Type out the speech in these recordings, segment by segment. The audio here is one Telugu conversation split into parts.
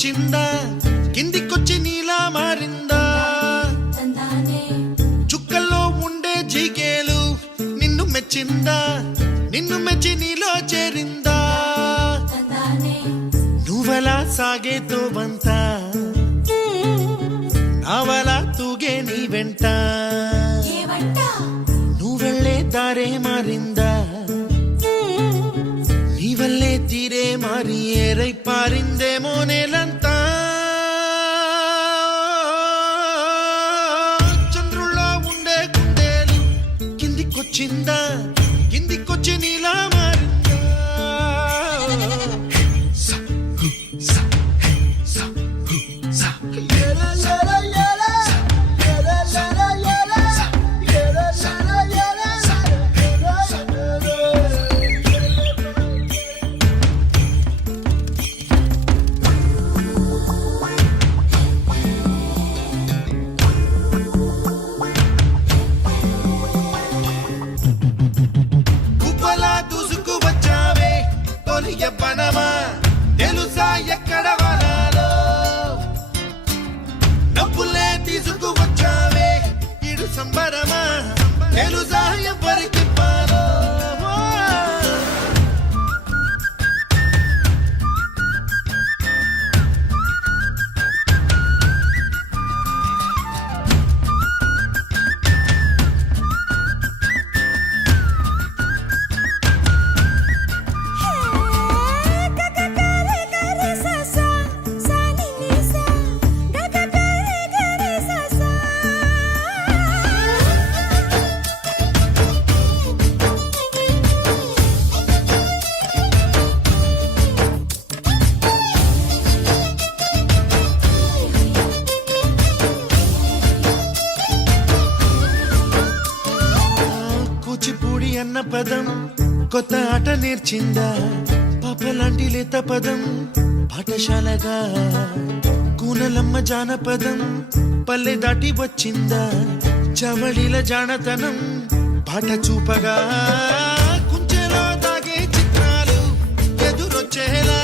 కిందికొచ్చిందా కిందికొచ్చి నీలా మారిందా చుక్కల్లో ఉండే జీకేలు నిన్ను మెచ్చిందా నిన్ను మెచ్చి నీలో చేరిందా నువ్వలా సాగేతో బంతా నావలా తూగే నీ వెంట నువ్వెళ్ళే దారే మారిందా నీ వల్లే తీరే మారి ఏరై పారిందేమో నేలంతా చంద్రుల్లో ఉండే గుండెలు కిందికొచ్చిందా కిందికొచ్చి నీలా మారిందా తెలుసా ఎక్కడ వనాలో డబ్బులే తీసుకువచ్చావే ఇడు సంబరమా తెలుసా ఎవరికి పాలో కూచిపూడి అన్న పదం కొత్త ఆట నేర్చిందా పాపలాంటి లేత పదం పాఠశాలగా కూనలమ్మ జానపదం పల్లె దాటి వచ్చిందా చవళిల జానతనం పాట చూపగా కుంచెలో దాగే చిత్రాలు ఎదురొచ్చేలా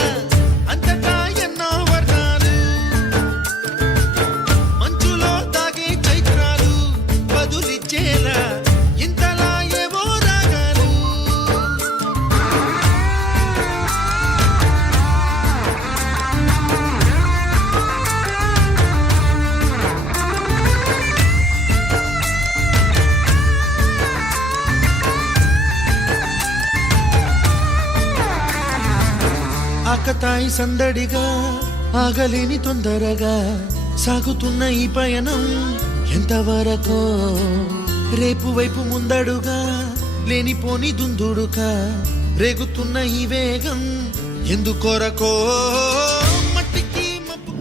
అంతటా ఎన్నో వర్ణాలు మంచులో దాగే చైత్రాలు బదులిచ్చేలా ఆకతాయి సందడిగా ఆగలేని తొందరగా సాగుతున్న ఈ పయనం ఎంతవరకో రేపు వైపు ముందడుగా లేనిపోని దుందుడుగా రేగుతున్న ఈ వేగం ఎందుకొరకో మట్టికి మప్పు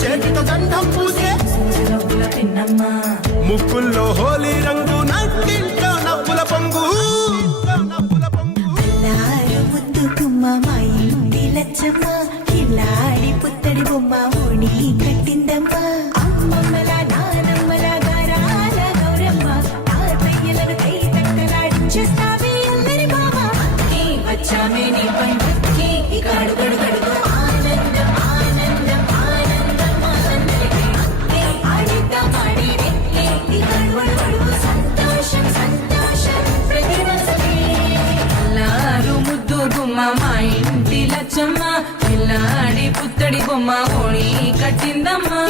చేతితో గంధం పూసే ముక్కుల్లో హోలీ రంగు నట్టింట్లో నవ్వుల పొంగు ముద్దు కుమ్మ మా ఇంటి లచ్చమ్మ కిలాడి పుత్తడి బొమ్మ ఓణి కట్టిందమ్మా అమ్మమ్మల నానమ్మల గారాల గౌరమ్మ తాతయ్యలను కై తట్టలాడించేస్తావే అందరి బావ వచ్చామే నీ పండుకి కాడు గడు గడుగు ఆనందం ఆనందం ఆనందం సంతోషం సంతోషం ప్రతివసమే అల్లారు ముద్దు గుమ్మ మా ఇంటి లచ్చమ్మ పిల్లాడి పుత్తడి బొమ్మ ఓణి కట్టిందమ్మా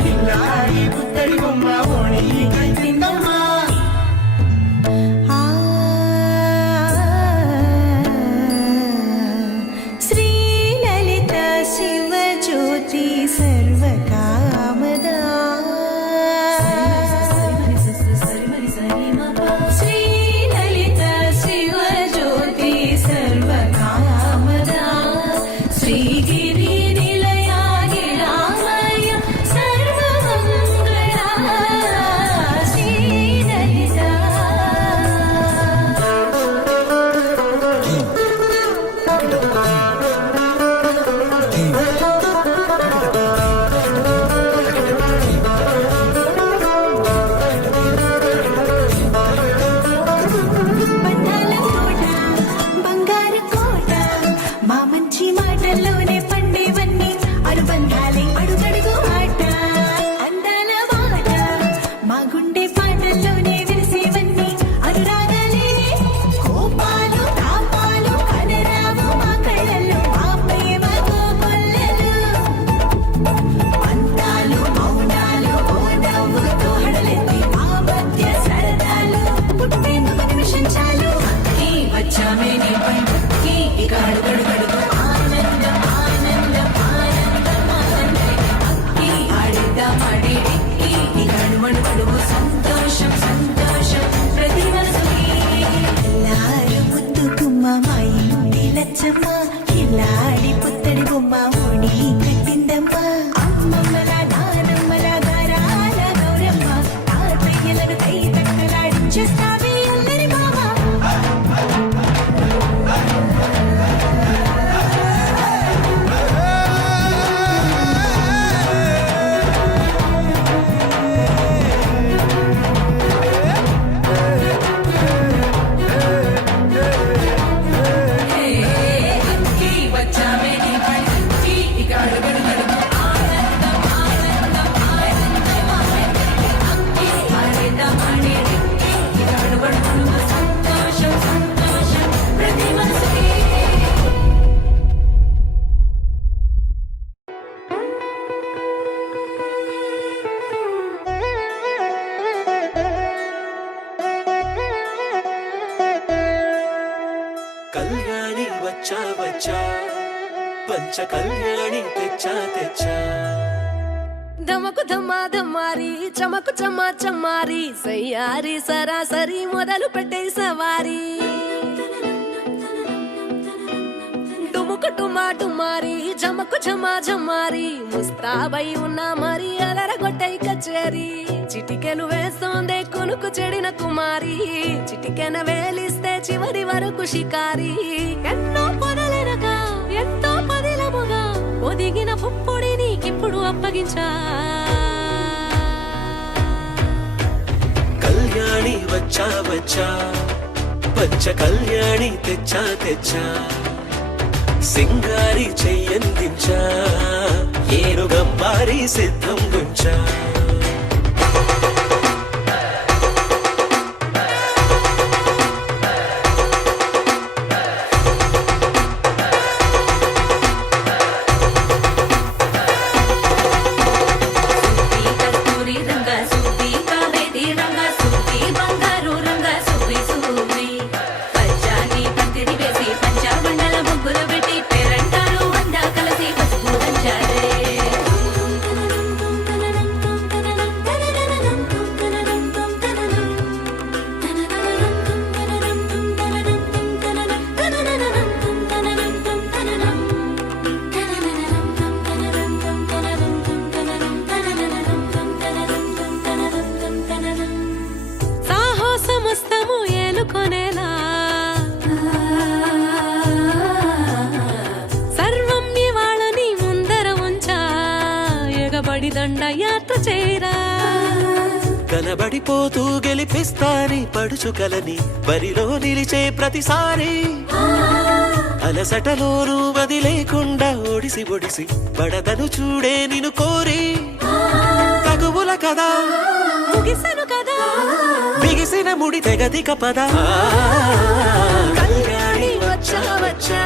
కిల్లాడి పుత్తడి బొమ్మ ఓణి కట్టిందమ్మా శ్రీలలిత శివజ్యోతి సర్వకామదా శ్రీలలిత శివజ్యోతి సర్వకామదా శ్రీగిరి నిలయా గిరామయ సర్వమంగళా శ్రీలలిత బంధాల కోట బంగారు కోట మా మంచి మాటల్లోనే పండేవన్నీ అనుబంధాలే అడుగడుగు ఆట అందాల మాట మా గుండె పాటల్లోనే విరిసేవన్నీ అనురాగాలే కోపాలు తాపాలు కనరావు మా కళ్ళల్లో మా ప్రేమ కోకొల్లలు పంతాలు మౌనాలు ఓ నవ్వుతో హడలెత్తి మా మధ్య సరదాలు పుట్టేందుకు నిమిషం చాలు అక్కి వచ్చామే నీపై ముక్కి ఇక అడుగడుగడుగు ఆనందం ఆనందం ఆనందం ఆనందం అక్కి ఆడిద్దాం ఆడే ఎక్కి ఇక అడుగడుగడుగు సంతోషం సంతోషం ప్రతి మనసుకి ఎల్లారు ముద్దు గుమ్మ మా ఇంటి లచ్చమ్మ కిల్లాడి పుత్తడి బొమ్మ ఓడి కట్టిందమ్మ అమ్మమ్మల నానమ్మల గారాల గౌరమ్మ తాతయ్యలను కై తక్కలాడించేస్తావే అల్లరి మామ అక్కి వచ్చామే నీపై ముక్కి ఇక అడుగడుగడుగు ఆనందం ఆనందం ఆనందం ఆనందం అక్కి ఆడిద్దాం ఆడే ఎక్కి ఇక అడుగడుగడుగు సంతోషం సంతోషం ప్రతి మనసుకి కళ్యాణి వచ్చా వచ్చా పంచ కళ్యాణి తెచ్చా తెచ్చా ధమకు ధమ్మా ధమ్మారి చమకు చమ్మా చమ్మారి సయ్యారి సరాసరి మొదలు పెట్టే సవారి డుముకు టుమా టుమారి జమకు ఝమా ఝమ్మారి ముస్తాబై ఉన్నా మరి అలరగొట్టై కచేరి చిటికెలు వేస్తోందే కొనుకు చెడిన కుమారి చిటికెన వేలిస్తే చివరి వరకు షికారి ఎన్నో పొదలెనక ఎంతో పదిలముగా ఒదిగిన పుప్పొడి నీకిప్పుడు అప్పగించా కళ్యాణి వచ్చా వచ్చా పంచ కళ్యాణి తెచ్చా తెచ్చా సింగారి చెయ్యందించా ఏనుగంబారి సిద్ధం గుంచా సూపి కస్తూరి రంగ సూపి కావేరి రంగ సూపి బంగారు రంగ సూపి సూపి పచ్చాని పందిరి వేసి పంచామండల ముగ్గులు పెట్టి పేరంటారు అందా కలిసి పసుపు దంచారే సాహసమస్తము ఏలుకొనేలా సర్వం ఇవాళ నీ ముందర ఉంచా ఎగబడి దండ యాత్ర చేరా కనబడిపోతూ గెలిపిస్తాని పడుచుకలని బరిలో నిలిచే ప్రతిసారి అలసటలోనూ వదిలేకుండా ఒడిసి ఒడిసి పడదను చూడే నిన్ను కోరి తగువుల కదా ముగిసను కదా బిగిసిన ముడి తెగదిక పద కళ్యాణి వచ్చా వచ్చా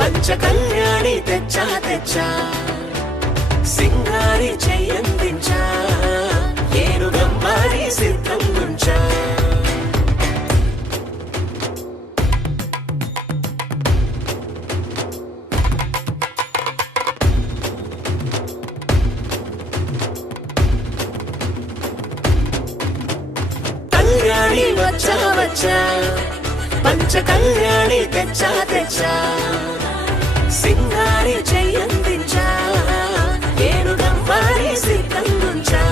పంచ కళ్యాణి తెచ్చా తెచ్చా సింగారి చెయ్యందించా ఏనుగం వారి సిద్ధం ఉంచా కళ్యాణి వచ్చా వచ్చా పంచ కళ్యాణి తెచ్చా తెచ్చా సింగారి చెయ్యందించా ఏనుగం వారి సిద్ధం ఉంచా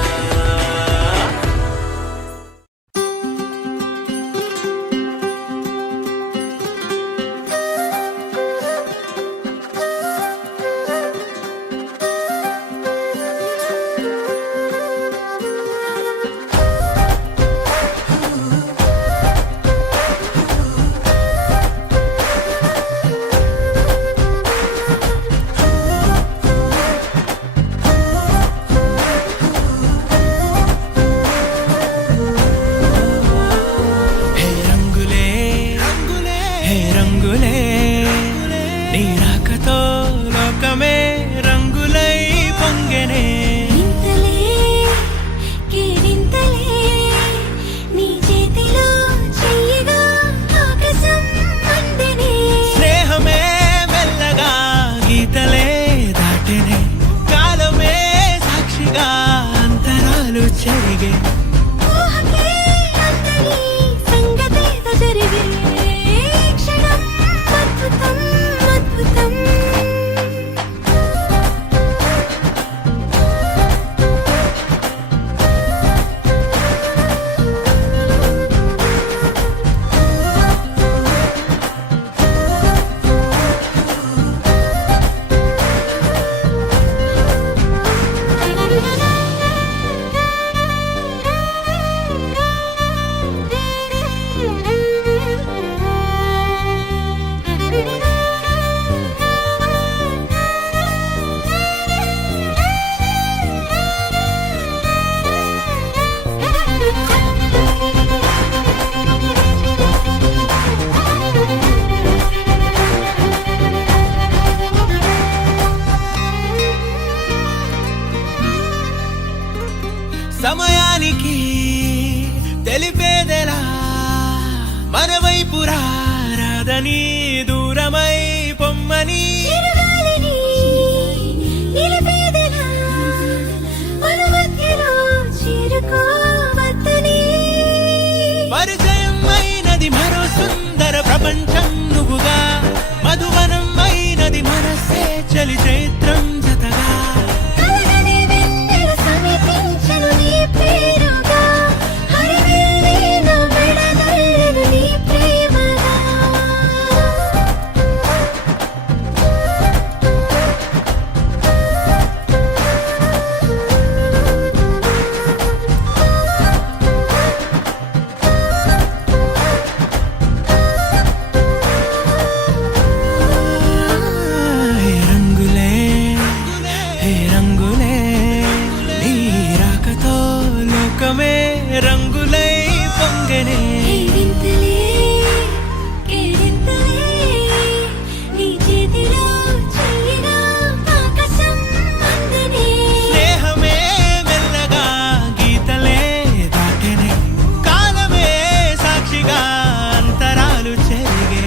సమయానికి తెలిపేదెలా మన వైపు రాదని దూరమై పొమ్మని పరిచయం అయినది మరో సుందర ప్రపంచం నువ్వుగా మధువనం అయినది మనసే చలి చైత్రం జతగా రంగులై పొంగనే స్నేహమే మెల్లగా గీతలే దాటెనే కాలమే సాక్షిగా అంతరాలు చెరిగే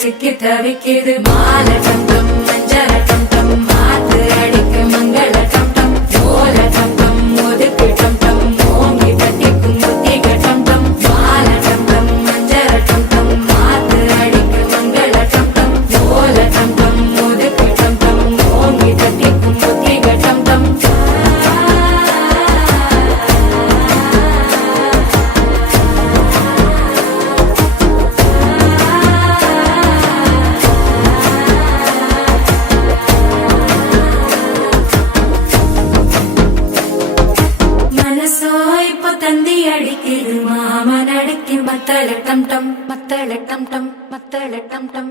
சிக்கி தவிக்குது மாலை டம் டம் மஞ்சள டம் டம் மாத்து அடிக்கு மங்கள டம் டம் ஓல டம் டம் ஒதுக்கு டம் டம் ஓங்கி தட்டிக்கும் புத்திக டம் டம் மாலை டம் டம் மஞ்சள டம் டம் மாத்து அடிக்கு மங்கள டம் டம் ஓல டம் டம் ஒதுக்கு டம் டம் ஓங்கி தட்டிக்கும் புத்திக டம் டம் மனசோ இப்போ தந்தி அடிக்குது மாமன் அடிக்கு மத்தள டம் டம் மத்தள டம் டம் மத்தள டம் டம்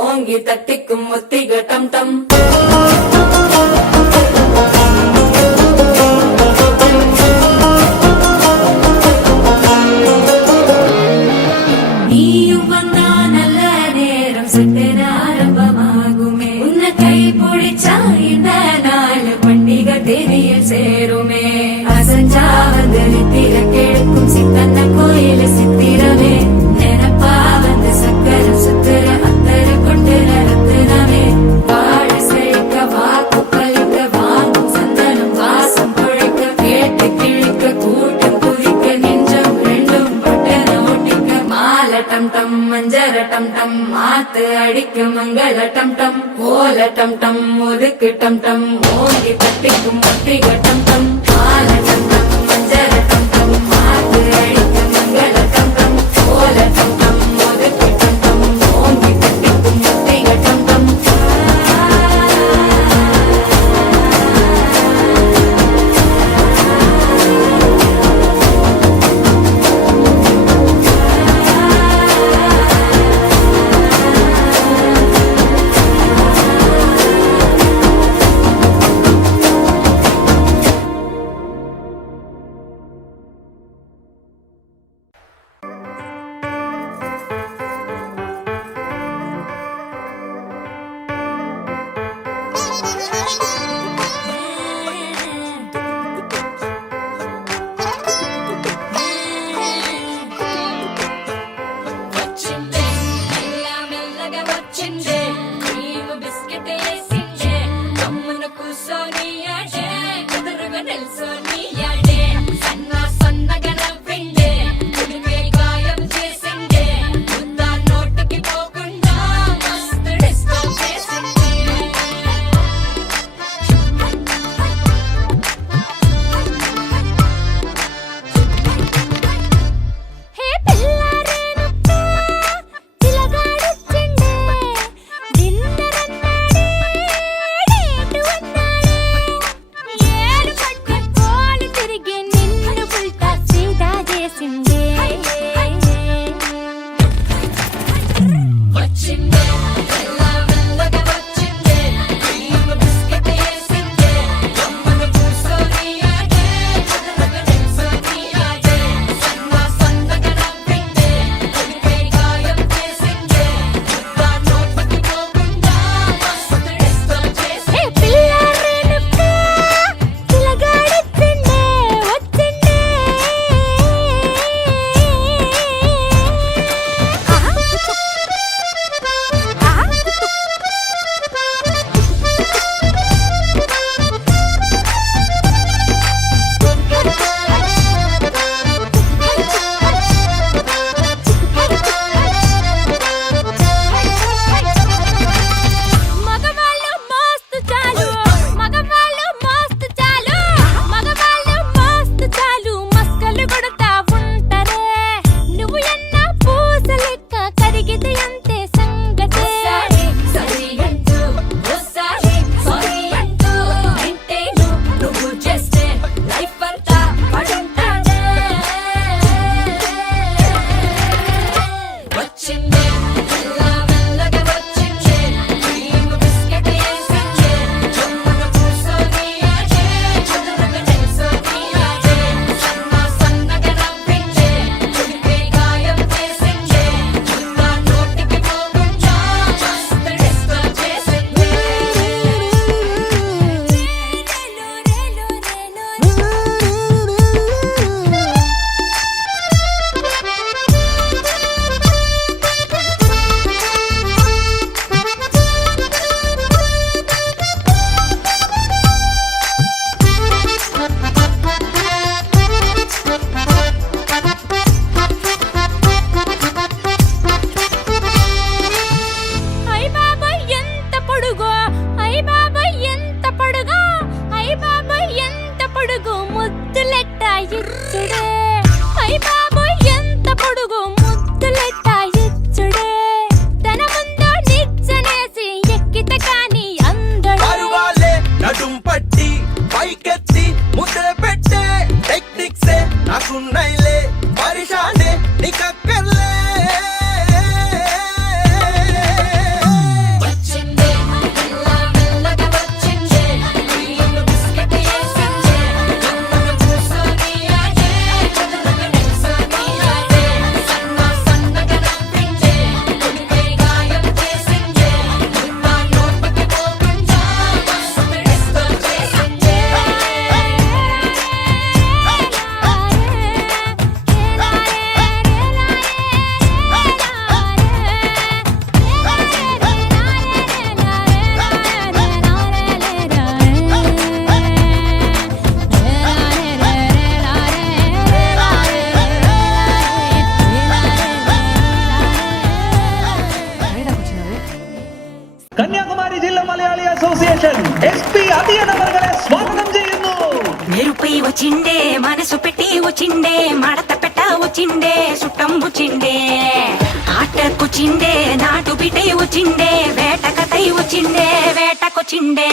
ஓங்கி தட்டிக்கும் முத்திக டம் டம் நீயும் வந்தா நல்ல நேரம் சட்டென ஆரம்பமாகுமே உன்னை கை பிடிச்சா இந்த நாள் பண்டிகை தேதியில் சேருமே அசஞ்சா வந்து நித்திர கெடுக்கும் சித்தன்ன கோயில சித்திரமே நினப்பா வந்து சக்கரம் சுத்துற அத்தர கொண்டு ரத்தினமே வாழ செழிக்க வாக்கு பலிக்க வாங்கும் சந்தனம் வாசம் பொழைக்க கேட்டு கிழிக்க கூட்டம் குதிக்க நெஞ்சம் ரெண்டும் பட்டன ஒட்டிக்க மாலை டம் டம் மஞ்சர டம் டம் மாத்து அடிக்க மங்கள டம் டம் ஓல டம் டம் ஒதுக்கு டம் டம் ஓங்கி தட்டிக்கும் ஒத்திக டம் டம் மாலை டம் டம் மஞ்சர டம் டம் மாத்து அடிக்க மங்கள டம் டம் ஓல டம் டம் ஒதுக்கு டம் டம் ஓங்கி தட்டிக்கும் ஒத்திக டம் டம் వచ్చిందే మెల్ల మెల్లగా వచ్చిందే క్రీమ్ బిస్కెట్ వేసిందే గమ్మున కూసోని ఆడే కుదురుగా నిల్సోని ఆడే సన్న సన్నగా నవ్విండే కుడికే గాయం చేసిందే ముద్ద నోటికి పోకుండా మస్తు డిస్టర్బ్ చేసిందే హే పిల్లారేనప్ప చిలగాడొచ్చిండే డిన్నర్ అన్నాడే డేటు అన్నాడే പ്രിയനവർകളെ സ്വാഗതം ചെയ്യുന്നു. మెరుపై వచ్చిండే మనసు పెట్టి వచ్చిండే మడత పెట్ట వచ్చిండే చుట్టం వచ్చిండే ఆటకొచ్చిండే నాటు బిడ్డ వచ్చిండే వేట కథై వచ్చిండే వేటకొచ్చిండే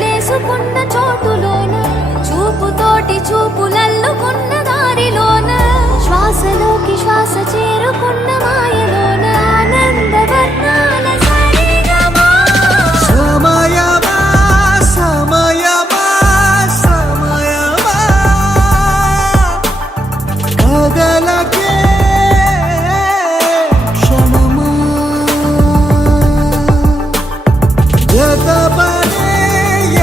చేసుకున్న చోటులోన చూపుతోటి చూపులల్లుకున్న దారిలోన శ్వాసలోకి శ్వాస చేరుకున్న మాయలోన ఆనంద వర్ణాల సరిగమా సమయమా సమయమా సమయమా కదల పలకే క్షణమా జతపడే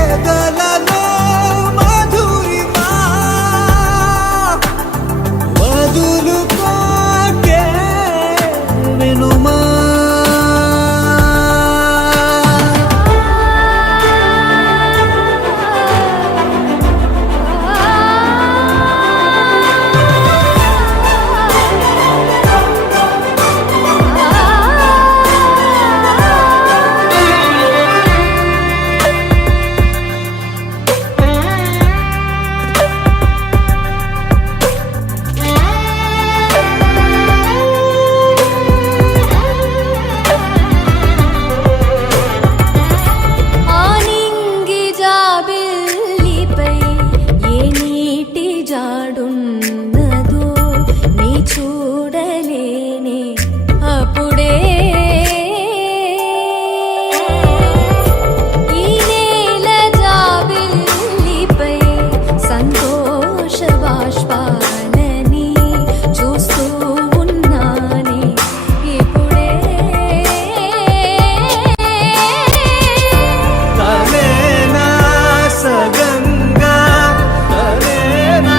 ఎదలలో మధురిమా వదులుకోకే వినుమా ఆనింగి జాబిల్లిపై ఏ నీటి జాడున్నదో నీ చూడలేనే అప్పుడే ఈ నేల జాబిల్లిపై సంతోష బాష్పాలని చూస్తూ ఉన్నానే ఇప్పుడే తనేనా సగంగా తనేనా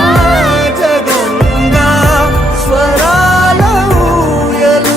జగంగా స్వరాల ఊయలూగుతుండగా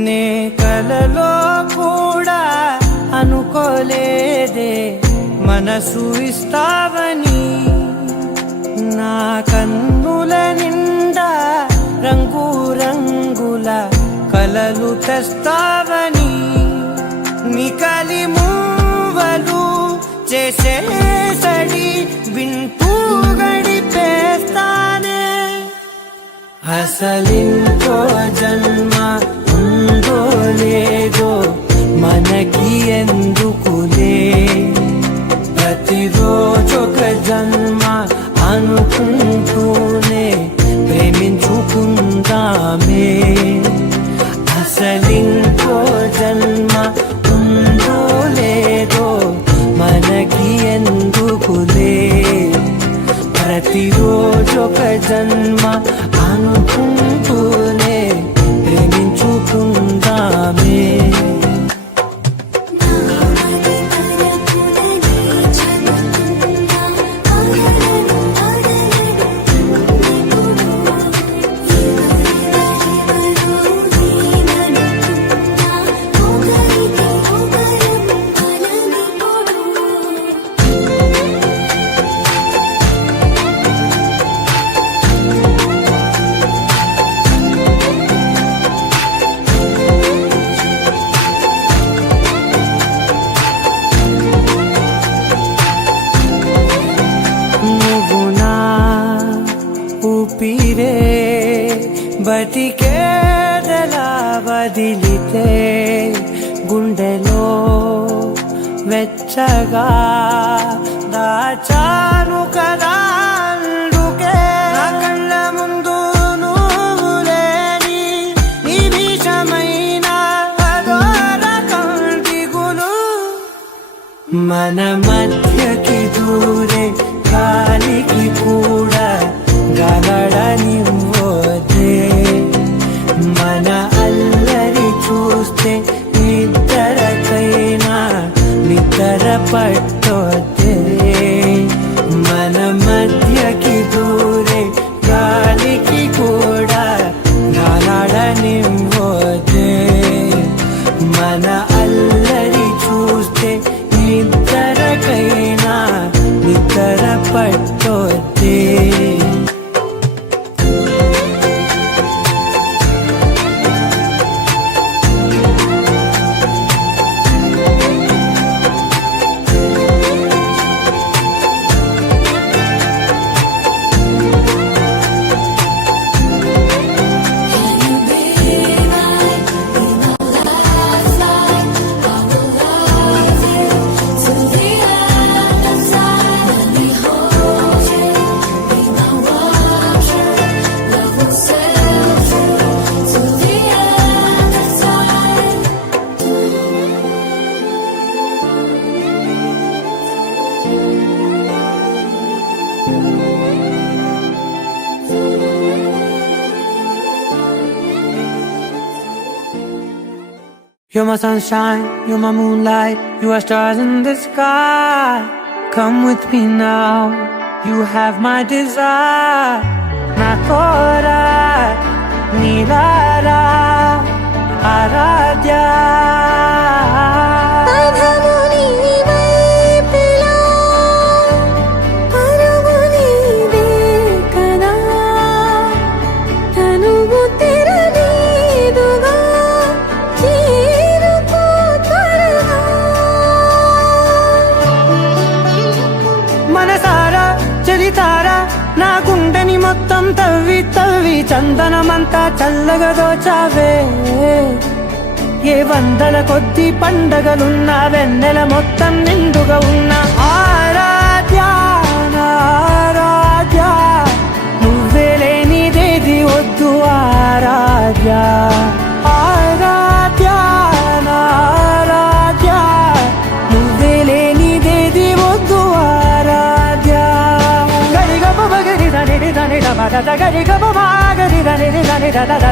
నే కలలో కూడా అనుకోలేదే మనసు ఇస్తావని నా కన్నుల నిండా రంగు రంగుల కలలు తెస్తావని నికలి మూవలు చేసే సడి వింటూ గడిపేస్తానే అసలింకో జన్మ ఉందో లేదో మనకి ఎందుకులే ప్రతిరోజొక జన్మ అనుకుంటూనే ప్రేమించుకుందామే అసలింకో జన్మ ఉందో లేదో మనకి ఎందుకులే ప్రతిరోజొక జన్మ అనుకుంటూనే ప్రేమించుకుందామే బతికేదెలా వదిలితే గుండెలో వెచ్చగా దాచాను కదా అందుకే నా కళ్ళ ముందు నువ్వు లేని నీ భీషమైన అఘోర కంటిగులు మన మధ్యకి దూరే గాలికి కూడా గలడనివ్వదే మన అల్లరి చూస్తే నిద్రకైనా నిద్ర పట్టొద్దే మన మధ్యకి దూరే గాలికి కూడా గలడనివ్వదే మన అల్లరి చూస్తే నిద్రకైనా నిద్ర పట్టొద్దే You're my sunshine, you're my moonlight, you are stars in the sky. Come with me now, you have my desire. Na tora, nilara, aradya. నా గుండెని మొత్తం తవ్వి తవ్వి చందనమంతా చల్లగా దోచావే ఏ వందల కొద్ది పండగలున్నా వెన్నెల మొత్తం నిండుగా ఉన్న ఆరాధ్య ఆరాధ్య నువ్వే లేనిదేది వద్దు ఆరాధ్య ఆరాధ్య ఆరాధ్య నువ్వే లేనిదేది వద్దు ఆరాధ్య గరి గమ గరి దని దని దని దని దని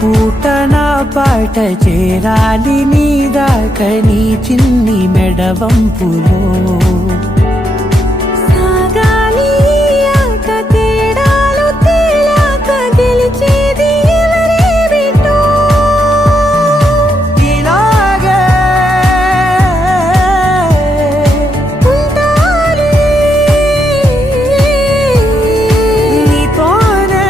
పూట నా పాట చేరాలి నీ దాకా నీ చిన్ని మెడవంపులో సాగాలి ఆట తేడాలు తేలాక గెలిచేది ఎవరే బిడ్డో ఇలాగే ఉండాలి నీతోనే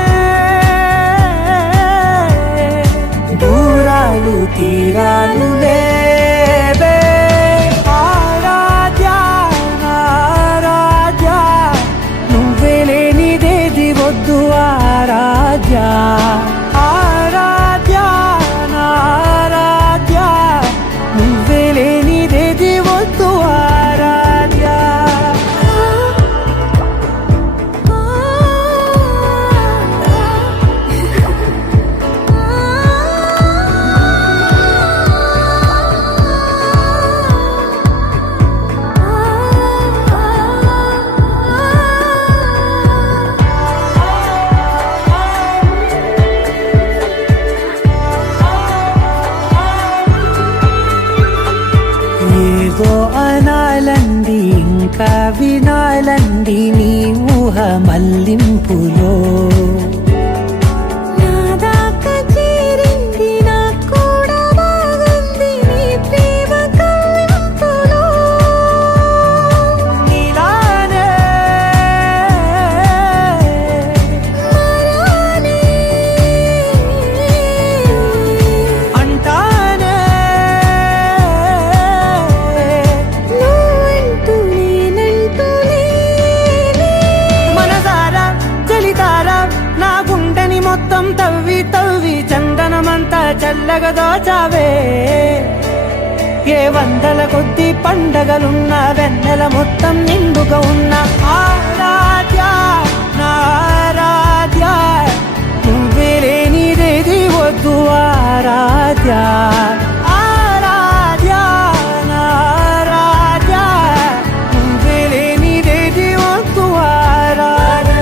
దూరాలు తీరాలు లేవే ఆరాధ్య ఆరాధ్య నువ్వే లేనిదేది వద్దు ఆరాధ్య ఆరాధ్య ఆరాధ్య నువ్వే లేనిదేది వద్దు ఆరాధ్య వినాలండి నీ ఊహ మల్లింపులో. నా దాకా చేరింది నాకు కూడా బాగుంది నీ ప్రేమ కవ్వింపులో. నీలానే మరానే అంటానే నువ్వంటూ నేనంటూ లేనే. మనసారా చలితారా నా గుండెని మొత్తం తవ్వి తవ్వి చందనమంతా చల్లగా దోచావే. ఏ వందల కొద్ది పండగలున్న వెన్నెల మొత్తం నిండుగా ఉన్న ఆరాధ్య నా ఆరాధ్య నువ్వే లేనిదేది వద్దు ఆరాధ్య. ఆరాధ్య నా ఆరాధ్య నువ్వే లేనిదేది వద్దు ఆరాధ్య.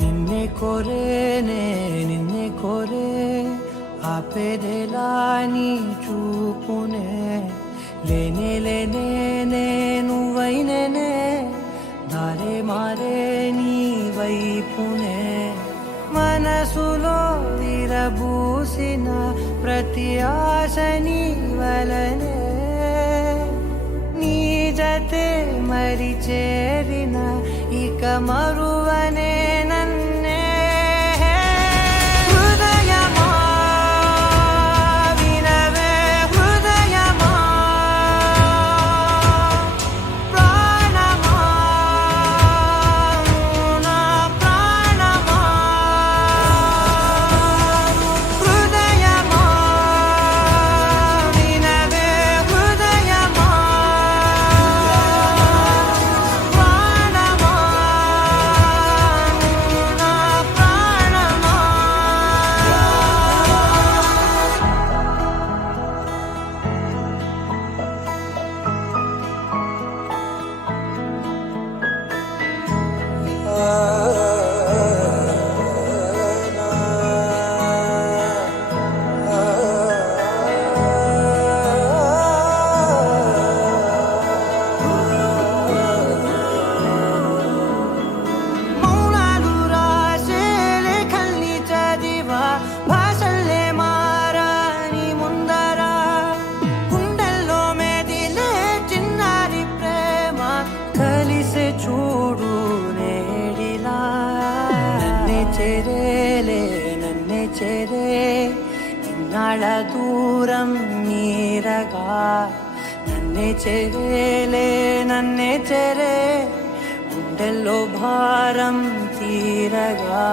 నిన్నే కోరేనే నిన్నే కోరే ఆపేదేలా నీ చూపునే. లేనే లేనే నువ్వైనేనే దారే మారే నీ వైపునే. మనసులో విరబూసిన ప్రతి ఆశ నీ వలనే. నీ జతే మరి చేరిన ఇక మరువనే నన్నే. హృదయమా వినవే హృదయమా ప్రాణమా నా ప్రాణమా. హృదయమా వినవే హృదయమా ప్రాణమా నా ప్రాణమా. మౌనాలు రాసే లేఖల్ని చదివా భాషల్లే మారాని ముందరా. గుండెల్లో మెదిలే చిన్నారి ప్రేమ కలిసే చూడు నేడిలా. నన్నే చేరేలే నన్నే చేరే ఇన్నాళ్ళ దూరం మీరగా. నన్నే చేరేలే నన్నే చేరే గుండెల్లో భారం తీరగా.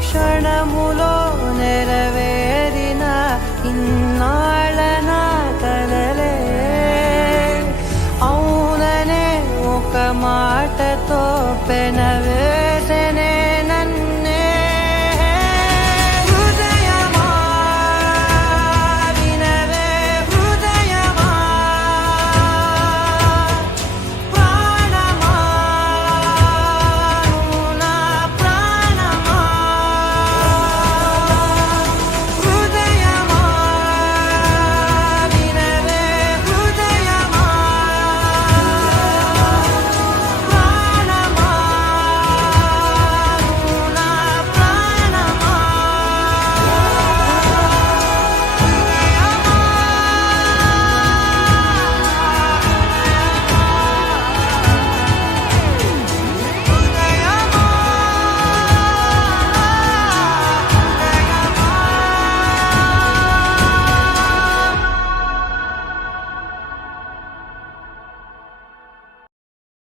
క్షణములో నెరవేరిన ఇన్నాళ్ళ నా కలలే. అవుననే ఒక మాటతో పెనవే